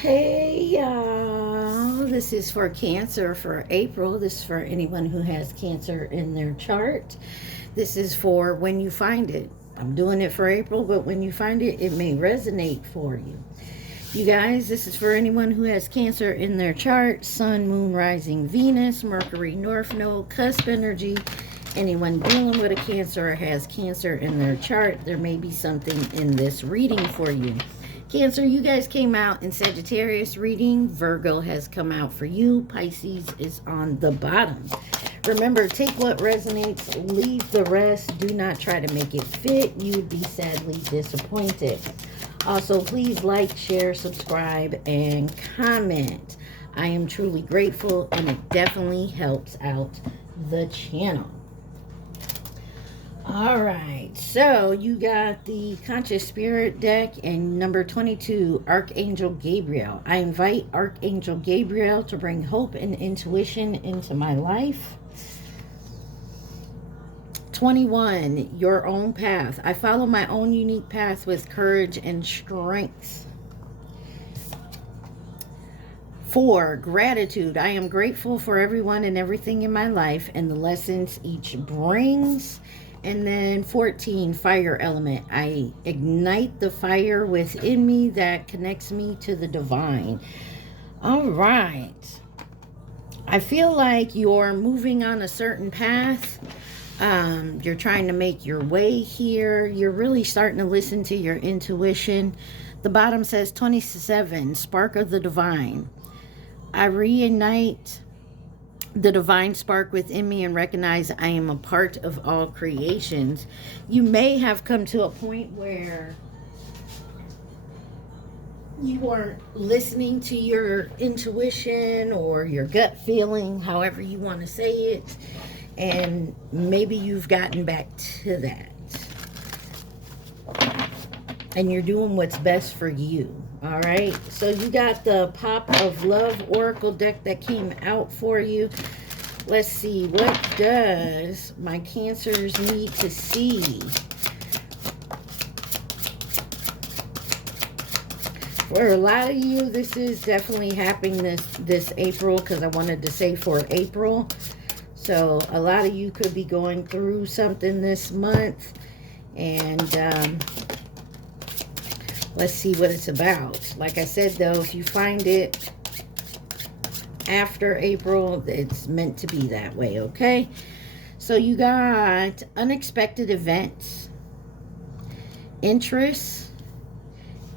Hey y'all, this is for Cancer for April. This is for anyone who has Cancer in their chart. This is for when you find it. I'm doing it for April, but when you find it, it may resonate for you. You guys, this is for anyone who has Cancer in their chart. Sun, Moon, Rising, Venus, Mercury, North Node, cusp energy. Anyone dealing with a Cancer or has Cancer in their chart, there may be something in this reading for you. Cancer, you guys came out in Sagittarius reading. Virgo has come out for you. Pisces is on the bottom. Remember, take what resonates, leave the rest. Do not try to make it fit. You would be sadly disappointed. Also, please like, share, subscribe, and comment. I am truly grateful, and it definitely helps out the channel. All right, so you got the Conscious Spirit deck and number 22, Archangel Gabriel. I invite Archangel Gabriel to bring hope and intuition into my life. 21, your own path. I follow my own unique path with courage and strength. 4, gratitude. I am grateful for everyone and everything in my life and the lessons each brings. And then 14, fire element. I ignite the fire within me that connects me to the divine. All right. I feel like you're moving on a certain path. You're trying to make your way here. You're really starting to listen to your intuition. The bottom says 27, spark of the divine. I reignite the divine spark within me and recognize I am a part of all creations. You may have come to a point where you weren't listening to your intuition or your gut feeling, however you want to say it, and maybe you've gotten back to that and you're doing what's best for you. All right, so you got the Pop of Love Oracle deck that came out for you. Let's see, what does my Cancers need to see? For a lot of you, this is definitely happening this April, because I wanted to say for April. So a lot of you could be going through something this month, and let's see what it's about. Like I said, though, if you find it after April, it's meant to be that way, okay? So you got unexpected events, interests,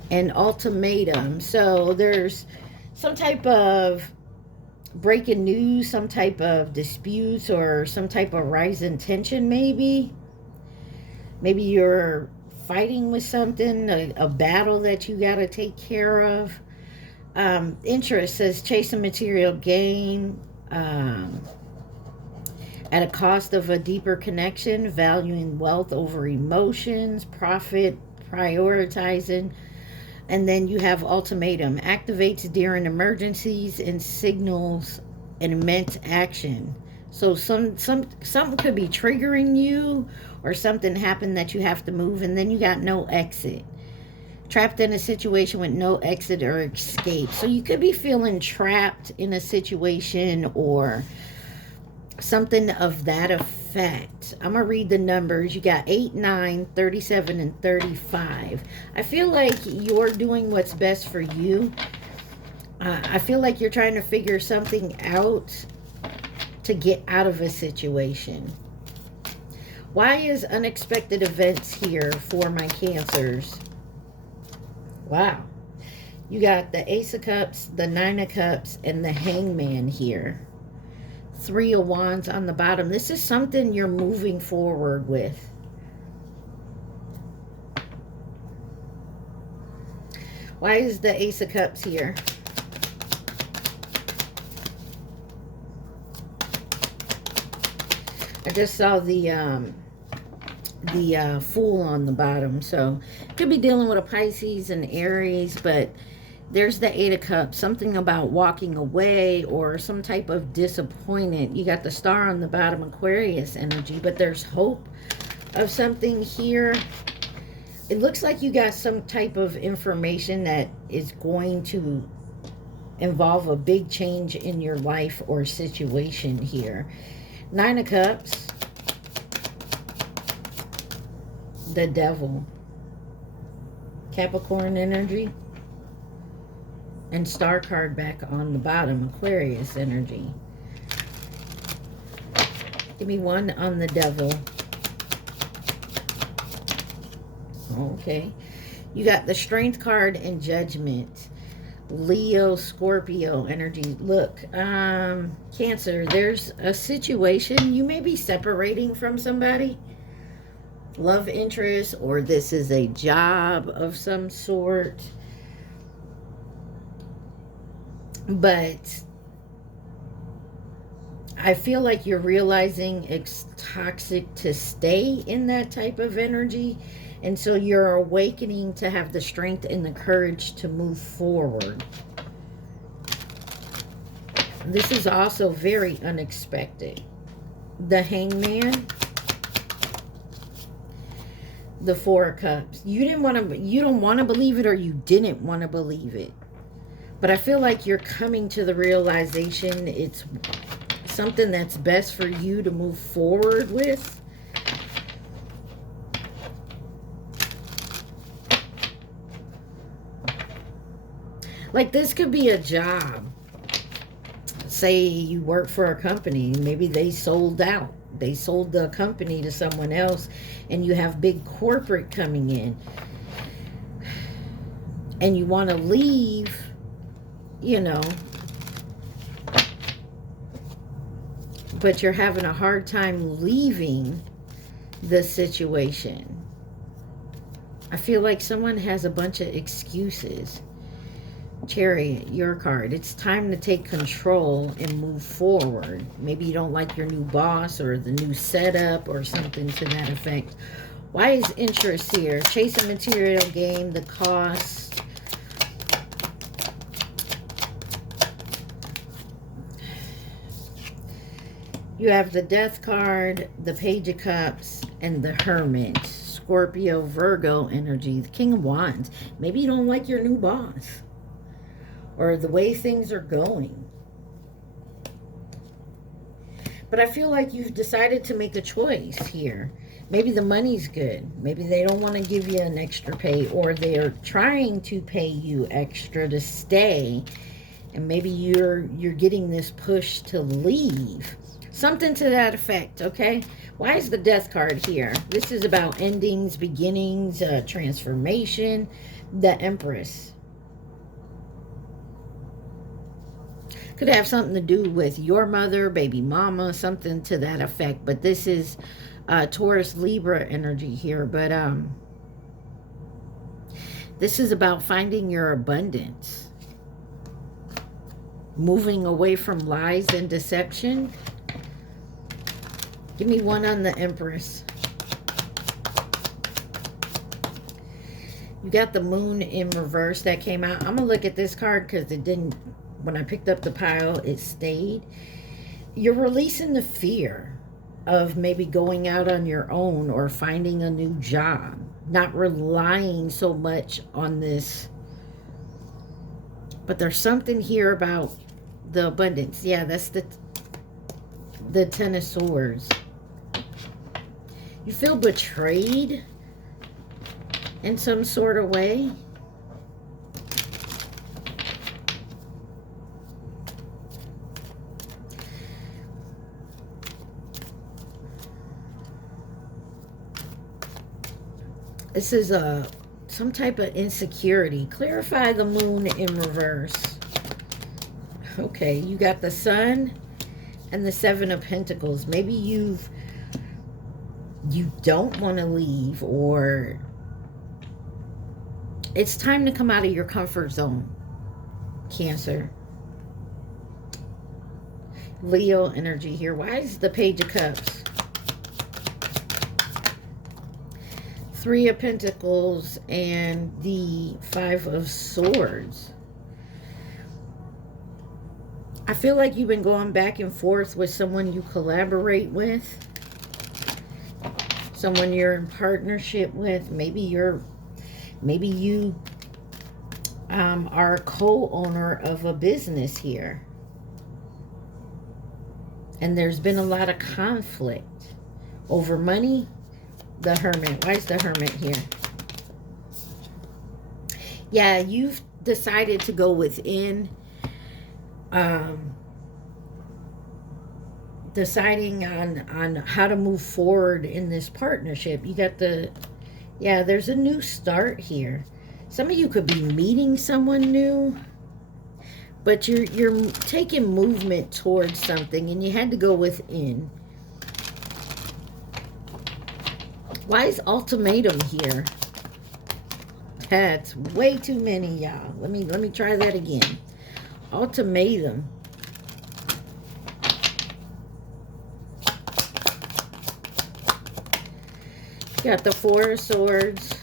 and ultimatum. So there's some type of breaking news, some type of disputes, or some type of rising tension, maybe. Maybe you're fighting with something, a battle that you got to take care of. Interest says chasing material gain at a cost of a deeper connection, valuing wealth over emotions, profit, prioritizing. And then you have ultimatum, activates during emergencies and signals an immense action. So something could be triggering you, or something happened that you have to move, and then you got no exit. Trapped in a situation with no exit or escape. So you could be feeling trapped in a situation or something of that effect. I'm going to read the numbers. You got 8, 9, 37, and 35. I feel like you're doing what's best for you. I feel like you're trying to figure something out to get out of a situation. Why is unexpected events here for my Cancers? Wow. You got the Ace of Cups, the Nine of Cups, and the Hangman here. 3 of Wands on the bottom. This is something you're moving forward with. Why is the Ace of Cups here? I just saw the Fool on the bottom. So could be dealing with a Pisces and Aries, but there's the 8 of Cups. Something about walking away or some type of disappointment. You got the Star on the bottom, Aquarius energy, but there's hope of something here. It looks like you got some type of information that is going to involve a big change in your life or situation here. Nine of Cups. The Devil. Capricorn energy. And Star card back on the bottom. Aquarius energy. Give me one on the Devil. Okay. You got the Strength card and Judgment. Leo, Scorpio energy. Look, Cancer, there's a situation. You may be separating from somebody. Love interest, or this is a job of some sort. But I feel like you're realizing it's toxic to stay in that type of energy. And so you're awakening to have the strength and the courage to move forward. This is also very unexpected. The Hangman. The Four of Cups. You don't want to believe it, or you didn't want to believe it. But I feel like you're coming to the realization it's something that's best for you to move forward with. Like, this could be a job. Say you work for a company. Maybe they sold out. They sold the company to someone else, and you have big corporate coming in. And you want to leave, you know, but you're having a hard time leaving the situation. I feel like someone has a bunch of excuses. Chariot, your card. It's time to take control and move forward. Maybe you don't like your new boss or the new setup or something to that effect. Why is interest here? Chase a material gain, the cost. You have the Death card, the Page of Cups, and the Hermit. Scorpio, Virgo energy, the King of Wands. Maybe you don't like your new boss or the way things are going. But I feel like you've decided to make a choice here. Maybe the money's good. Maybe they don't want to give you an extra pay, or they're trying to pay you extra to stay. And maybe you're getting this push to leave. Something to that effect, okay? Why is the Death card here? This is about endings, beginnings, transformation. The Empress. Could have something to do with your mother, baby mama, something to that effect. But this is Taurus, Libra energy here. But this is about finding your abundance. Moving away from lies and deception. Give me one on the Empress. You got the Moon in reverse that came out. I'm going to look at this card because it didn't, when I picked up the pile, it stayed. You're releasing the fear of maybe going out on your own or finding a new job. Not relying so much on this. But there's something here about the abundance. Yeah, that's the Ten of Swords. You feel betrayed in some sort of way. This is some type of insecurity. Clarify the Moon in reverse. Okay, you got the Sun and the Seven of Pentacles. Maybe you don't want to leave, or it's time to come out of your comfort zone, Cancer. Leo energy here. Why is the Page of Cups? Three of Pentacles and the Five of Swords. I feel like you've been going back and forth with someone you collaborate with. Someone you're in partnership with. Maybe you are co-owner of a business here. And there's been a lot of conflict over money. The Hermit. Why is the Hermit here? Yeah, you've decided to go within. Deciding on how to move forward in this partnership. You got the, yeah, there's a new start here. Some of you could be meeting someone new, but you're taking movement towards something, and you had to go within. Why is ultimatum here? That's way too many, y'all. Let me try that again. Ultimatum. Got the Four of Swords.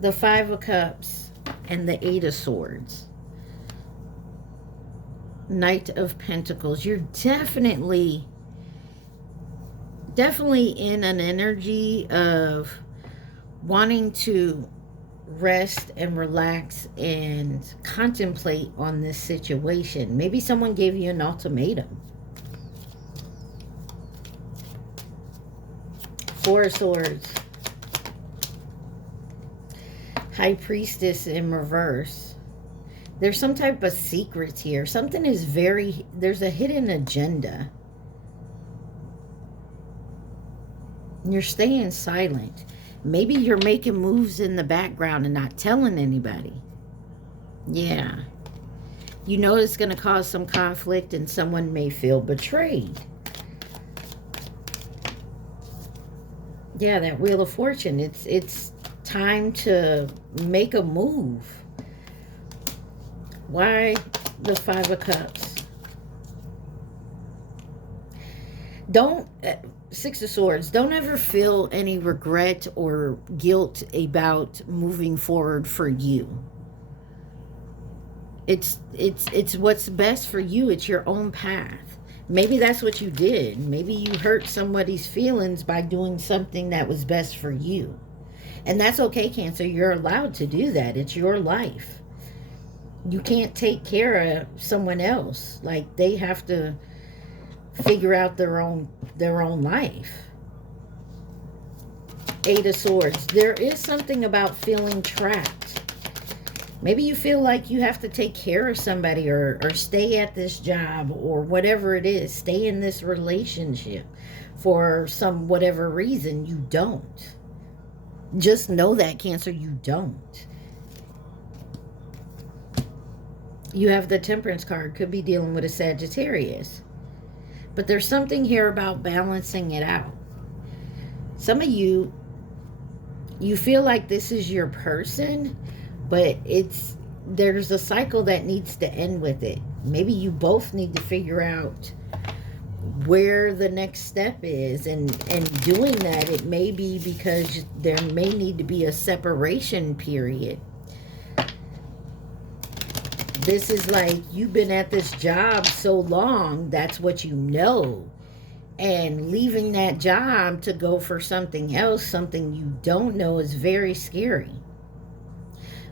The Five of Cups. And the Eight of Swords. Knight of Pentacles. You're definitely in an energy of wanting to rest and relax and contemplate on this situation. Maybe someone gave you an ultimatum. Four of Swords. High Priestess in reverse. There's some type of secrets here. Something is there's a hidden agenda. You're staying silent. Maybe you're making moves in the background and not telling anybody. Yeah. You know it's going to cause some conflict and someone may feel betrayed. Yeah, that Wheel of Fortune. It's time to make a move. Why the Five of Cups? Don't, Six of Swords, don't ever feel any regret or guilt about moving forward for you. It's what's best for you. It's your own path. Maybe that's what you did. Maybe you hurt somebody's feelings by doing something that was best for you. And that's okay, Cancer. You're allowed to do that. It's your life. You can't take care of someone else. Like, they have to figure out their own life. Eight of Swords. There is something about feeling trapped. Maybe you feel like you have to take care of somebody or stay at this job or whatever it is. Stay in this relationship for some whatever reason. You don't. Just know that, Cancer, you don't. You have the Temperance card. Could be dealing with a Sagittarius. But there's something here about balancing it out. Some of you feel like this is your person, but there's a cycle that needs to end with it. Maybe you both need to figure out where the next step is, and doing that, it may be because there may need to be a separation period. This is like, you've been at this job so long, that's what you know. And leaving that job to go for something else, something you don't know, is very scary.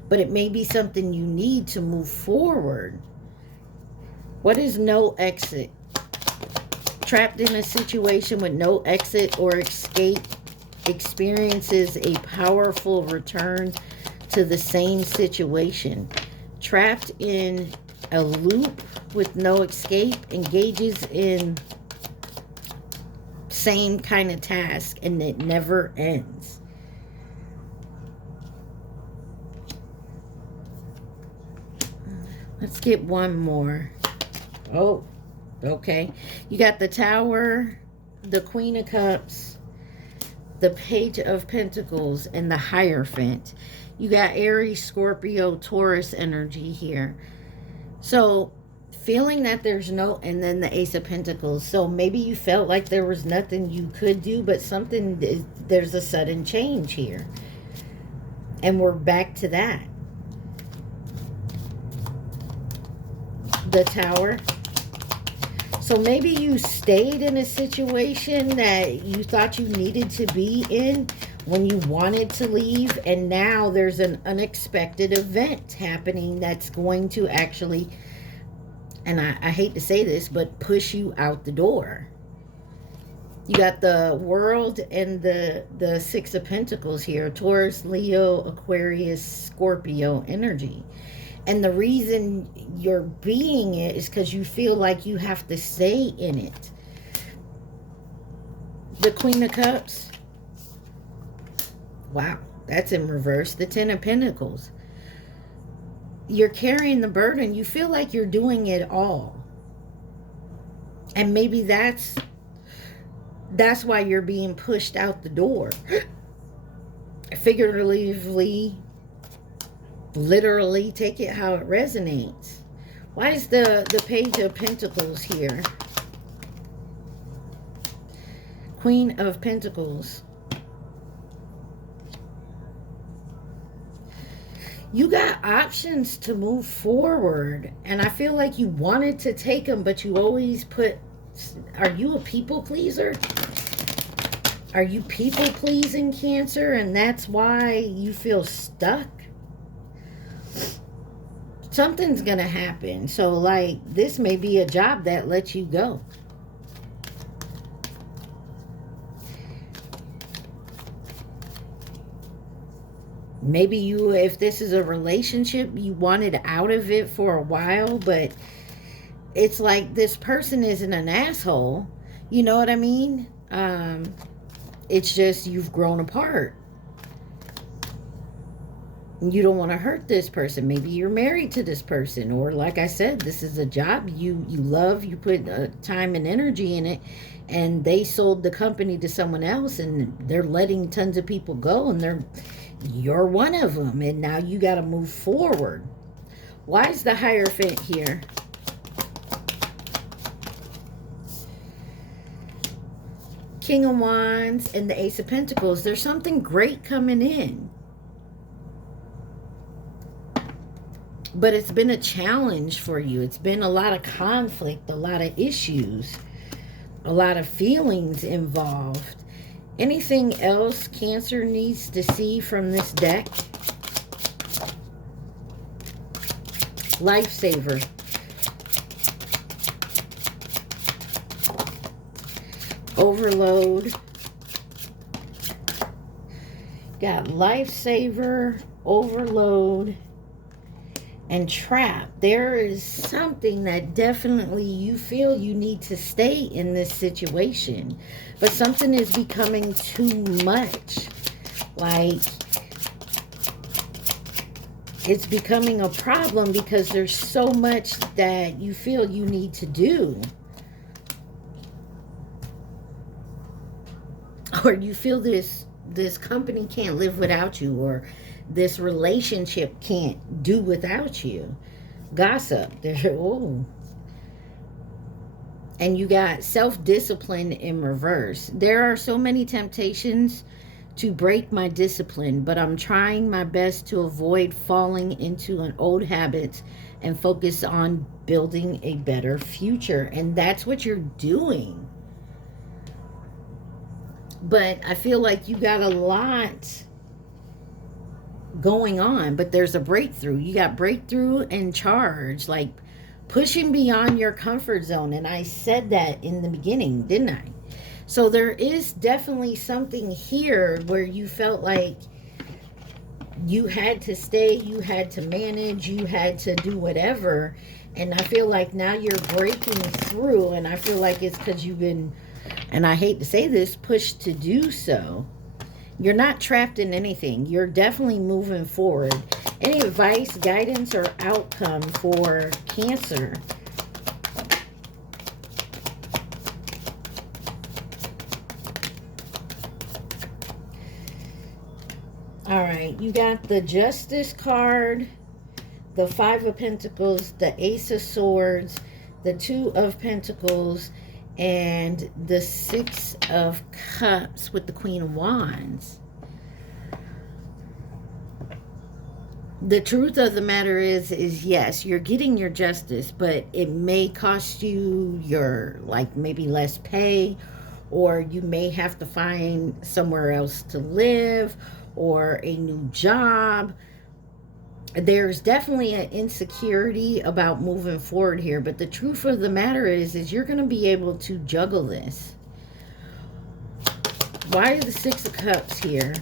But it may be something you need to move forward. What is no exit? Trapped in a situation with no exit or escape, experiences a powerful return to the same situation. Trapped in a loop with no escape, engages in same kind of task, and it never ends. Let's get one more. Oh, okay. You got the Tower, the Queen of Cups, the Page of Pentacles, and the Hierophant. You got Aries, Scorpio, Taurus energy here. So, feeling that there's no, and then the Ace of Pentacles. So, maybe you felt like there was nothing you could do, but there's a sudden change here. And we're back to that. The Tower. So maybe you stayed in a situation that you thought you needed to be in, when you wanted to leave, and now there's an unexpected event happening that's going to actually, and I hate to say this, but push you out the door. You got the World and the Six of Pentacles here. Taurus, Leo, Aquarius, Scorpio energy. And the reason you're being it is because you feel like you have to stay in it. The Queen of Cups. Wow, that's in reverse. The Ten of Pentacles. You're carrying the burden. You feel like you're doing it all. And maybe that's why you're being pushed out the door. Figuratively, literally, take it how it resonates. Why is the Page of Pentacles here? Queen of Pentacles. You got options to move forward, and I feel like you wanted to take them, but you always put... Are you a people pleaser? Are you people pleasing, Cancer, and that's why you feel stuck? Something's gonna happen. So like, this may be a job that lets you go. Maybe you, if this is a relationship, you wanted out of it for a while, but it's like this person isn't an asshole. You know what I mean? It's just you've grown apart. You don't want to hurt this person. Maybe you're married to this person, or like I said, this is a job you love, you put time and energy in it, and they sold the company to someone else, and they're letting tons of people go, and you're one of them, and now you got to move forward. Why is the Hierophant here? King of Wands and the Ace of Pentacles. There's something great coming in. But it's been a challenge for you. It's been a lot of conflict, a lot of issues, a lot of feelings involved. Anything else Cancer needs to see from this deck? Lifesaver. Overload. Got Lifesaver, Overload, and Trap. There is something that definitely you feel you need to stay in this situation, but something is becoming too much. Like, it's becoming a problem because there's so much that you feel you need to do. Or you feel this company can't live without you, or this relationship can't do without you. Gossip. Oh. And you got self-discipline in reverse. There are so many temptations to break my discipline, but I'm trying my best to avoid falling into an old habits and focus on building a better future. And that's what you're doing. But I feel like you got a lot going on, but there's a breakthrough. You got breakthrough and charge, like pushing beyond your comfort zone. And I said that in the beginning, didn't I? So there is definitely something here where you felt like you had to stay, you had to manage, you had to do whatever. And I feel like now you're breaking through, and I feel like it's because you've been, and I hate to say this, pushed to do so. You're not trapped in anything. You're definitely moving forward. Any advice, guidance, or outcome for Cancer? All right, you got the Justice card, the Five of Pentacles, the Ace of Swords, the Two of Pentacles, and the Six of Cups with the Queen of Wands. The truth of the matter is yes, you're getting your justice, but it may cost you your, like, maybe less pay, or you may have to find somewhere else to live or a new job. There's definitely an insecurity about moving forward here, but the truth of the matter is you're going to be able to juggle this. Why is the Six of Cups here?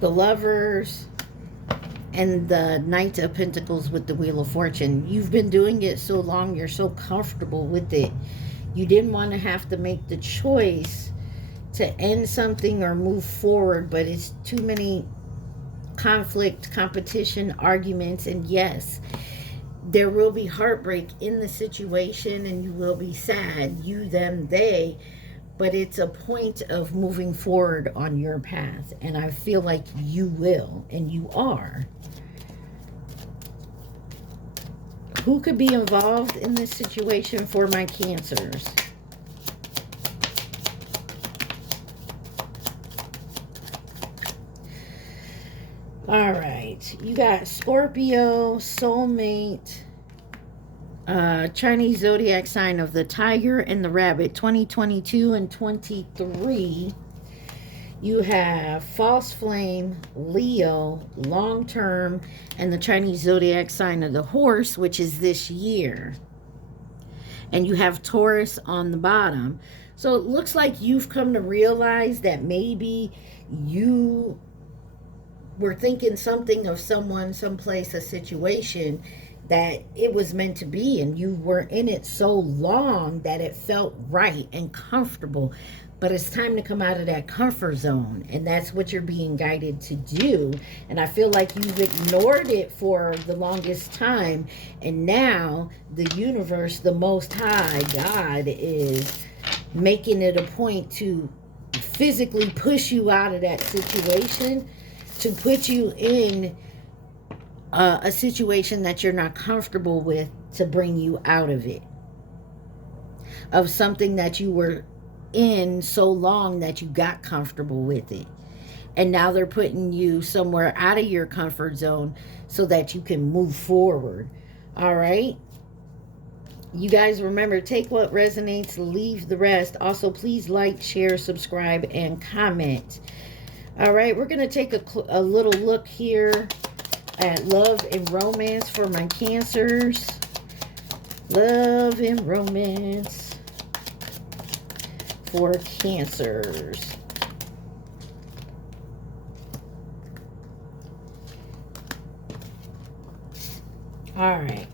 The Lovers and the Knight of Pentacles with the Wheel of Fortune. You've been doing it so long, you're so comfortable with it. You didn't want to have to make the choice to end something or move forward, but it's too many conflict, competition, arguments, and yes, there will be heartbreak in the situation and you will be sad, you, them, they, but it's a point of moving forward on your path, and I feel like you will, and you are. Who could be involved in this situation for my Cancers? All right, you got Scorpio, soulmate, Chinese zodiac sign of the Tiger and the Rabbit, 2022 and 23. You have false flame, Leo, long term, and the Chinese zodiac sign of the Horse, which is this year. And you have Taurus on the bottom. So it looks like you've come to realize that maybe you were thinking something of someone, someplace, a situation that it was meant to be, and you were in it so long that it felt right and comfortable. But it's time to come out of that comfort zone, and that's what you're being guided to do. And I feel like you've ignored it for the longest time, and now the universe, the Most High, God, is making it a point to physically push you out of that situation, to put you in a situation that you're not comfortable with, to bring you out of it, of something that you were in so long that you got comfortable with it, and now they're putting you somewhere out of your comfort zone so that you can move forward. All right, you guys, remember, take what resonates, leave the rest. Also, please like, share, subscribe, and comment. All right, we're going to take a little look here at love and romance for my Cancers. Love and romance for Cancers. All right.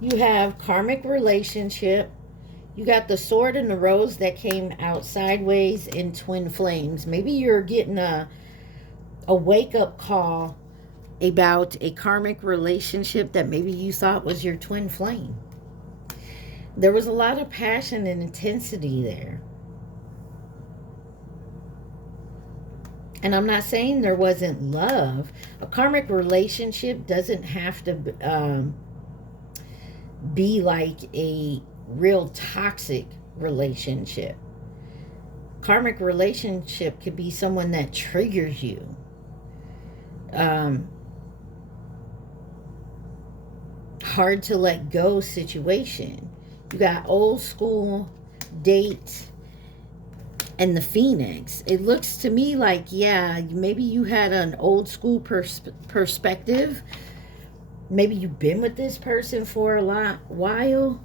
You have karmic relationship. You got the Sword and the Rose that came out sideways in twin flames. Maybe you're getting a wake-up call about a karmic relationship that maybe you thought was your twin flame. There was a lot of passion and intensity there. And I'm not saying there wasn't love. A karmic relationship doesn't have to be like a real toxic relationship. Karmic relationship could be someone that triggers you. Hard to let go situation. You got old school, date, and the Phoenix. It looks to me like, yeah, maybe you had an old school perspective. Maybe you've been with this person for a while.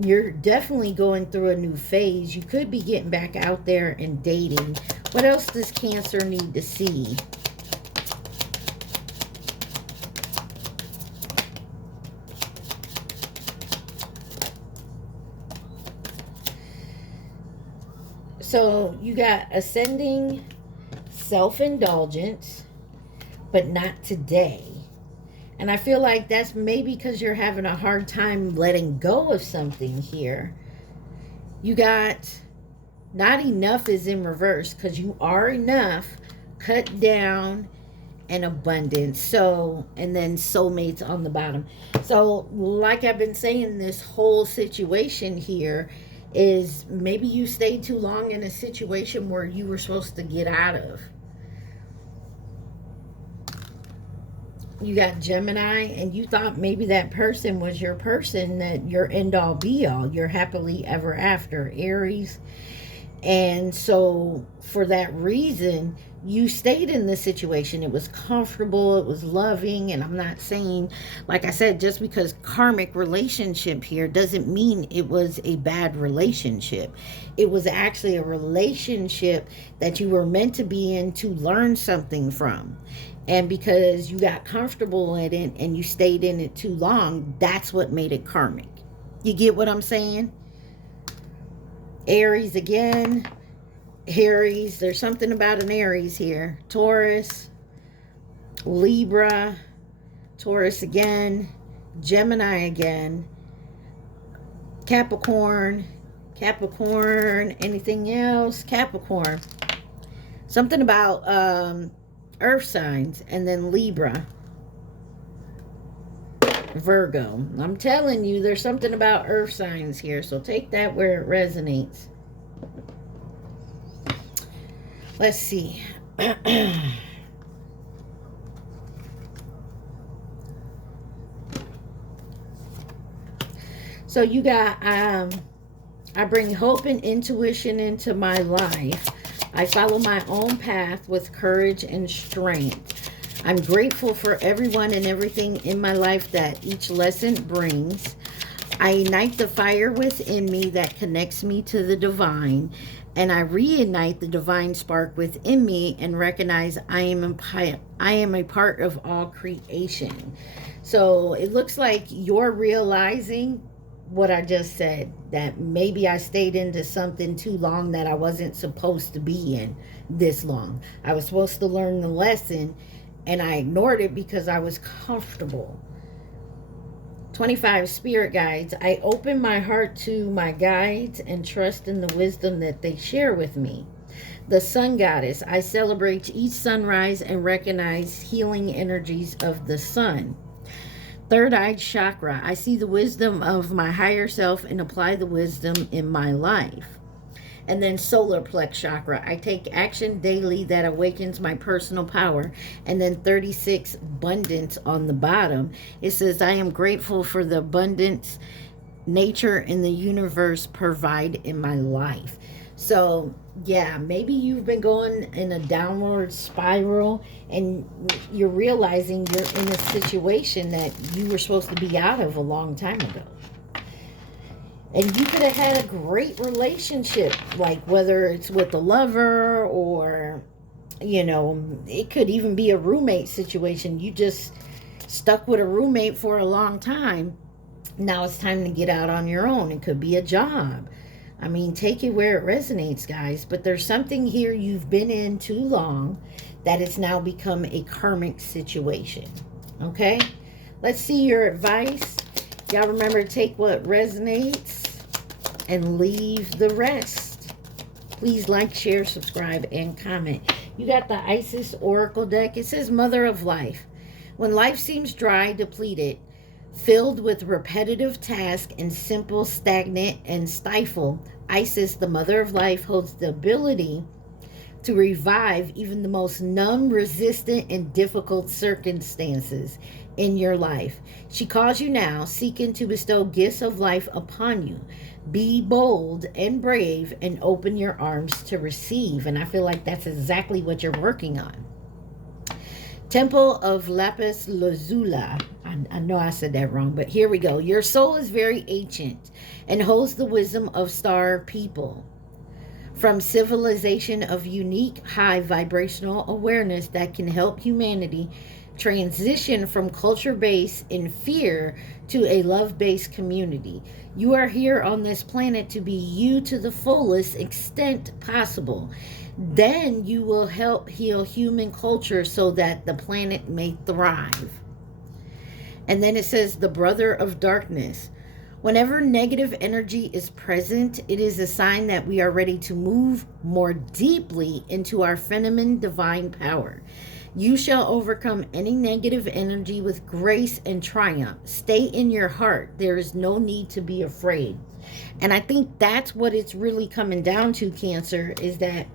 You're definitely going through a new phase. You could be getting back out there and dating. What else does Cancer need to see? So you got ascending, self-indulgence, but not today. And I feel like that's maybe because you're having a hard time letting go of something here. You got not enough is in reverse, because you are enough, cut down, and abundance. So, and then soulmates on the bottom. So like I've been saying, this whole situation here is maybe you stayed too long in a situation where you were supposed to get out of. You got Gemini, and you thought maybe that person was your person, that your end all be all, your happily ever after, Aries. And so for that reason, you stayed in this situation. It was comfortable, it was loving. And I'm not saying, like I said, just because karmic relationship here doesn't mean it was a bad relationship. It was actually a relationship that you were meant to be in to learn something from. And because you got comfortable in it and you stayed in it too long, that's what made it karmic. You get what I'm saying? Aries again. Aries, there's something about an Aries here. Taurus, Libra, Taurus again, Gemini again, Capricorn, anything else? Capricorn. Something about earth signs, and then Libra, Virgo. I'm telling you, there's something about earth signs here, so take that where it resonates. Let's see. So you got, I bring hope and intuition into my life. I follow my own path with courage and strength. I'm grateful for everyone and everything in my life that each lesson brings. I ignite the fire within me that connects me to the divine, and I reignite the divine spark within me and recognize I am a part of all creation. So it looks like you're realizing what I just said, that maybe I stayed into something too long that I wasn't supposed to be in this long. I was supposed to learn the lesson, and I ignored it because I was comfortable. 25, spirit guides. I open my heart to my guides and trust in the wisdom that they share with me. The sun goddess. I celebrate each sunrise and recognize healing energies of the sun. Third eye chakra. I see the wisdom of my higher self and apply the wisdom in my life. And then solar plex chakra. I take action daily that awakens my personal power. And then 36, abundance on the bottom. It says, I am grateful for the abundance nature and the universe provide in my life. So yeah, maybe you've been going in a downward spiral and you're realizing you're in a situation that you were supposed to be out of a long time ago. And you could have had a great relationship, like whether it's with a lover or, you know, it could even be a roommate situation. You just stuck with a roommate for a long time. Now it's time to get out on your own. It could be a job. I mean, take it where it resonates, guys. But there's something here you've been in too long that it's now become a karmic situation. Okay? Let's see your advice. Y'all remember to take what resonates and leave the rest. Please like, share, subscribe, and comment. You got the Isis Oracle deck. It says Mother of Life. When life seems dry, depleted, filled with repetitive tasks and simple, stagnant, and stifle, Isis, the Mother of Life, holds the ability to revive even the most numb, resistant, and difficult circumstances in your life. She calls you now, seeking to bestow gifts of life upon you. Be bold and brave and open your arms to receive. And I feel like that's exactly what you're working on. Temple of Lapis Lazuli. I know I said that wrong, but here we go. Your soul is very ancient and holds the wisdom of star people. From civilization of unique high vibrational awareness that can help humanity transition from culture based in fear to a love-based community. You are here on this planet to be you to the fullest extent possible. Then you will help heal human culture so that the planet may thrive. And then it says the brother of darkness. Whenever negative energy is present, it is a sign that we are ready to move more deeply into our feminine divine power. You shall overcome any negative energy with grace and triumph. Stay in your heart. There is no need to be afraid. And I think that's what it's really coming down to, Cancer, is that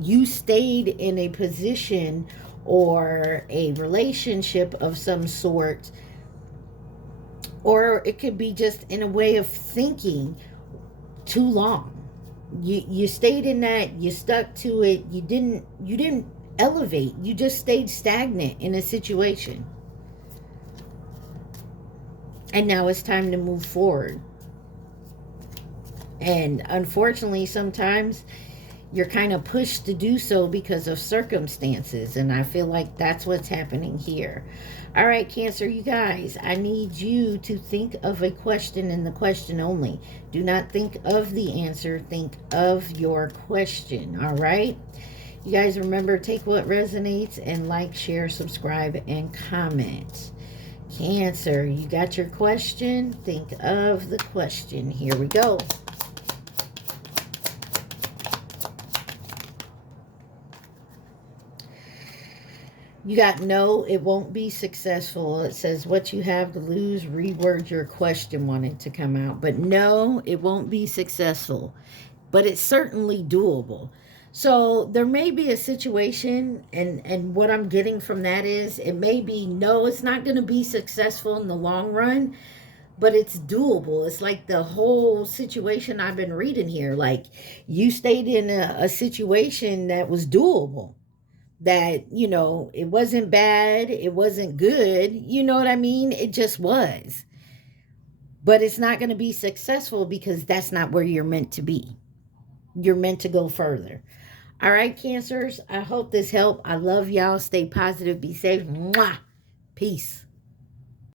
you stayed in a position or a relationship of some sort, or it could be just in a way of thinking too long. You stayed in that, you stuck to it, you didn't elevate, you just stayed stagnant in a situation. And now it's time to move forward. And unfortunately, sometimes you're kind of pushed to do so because of circumstances. And I feel like that's what's happening here. All right, Cancer, you guys, I need you to think of a question and the question only. Do not think of the answer. Think of your question. All right? You guys remember, take what resonates and like, share, subscribe, and comment. Cancer, you got your question? Think of the question. Here we go. You got no, it won't be successful. It says what you have to lose, reword your question wanted to come out. But no, it won't be successful. But it's certainly doable. So there may be a situation, and what I'm getting from that is it may be no, it's not going to be successful in the long run, but it's doable. It's like the whole situation I've been reading here. Like you stayed in a situation that was doable, that, you know, it wasn't bad, it wasn't good, you know what I mean? It just was. But it's not going to be successful because that's not where you're meant to be. You're meant to go further. All right, Cancers, I hope this helped. I love y'all. Stay positive, be safe. Mwah. Peace.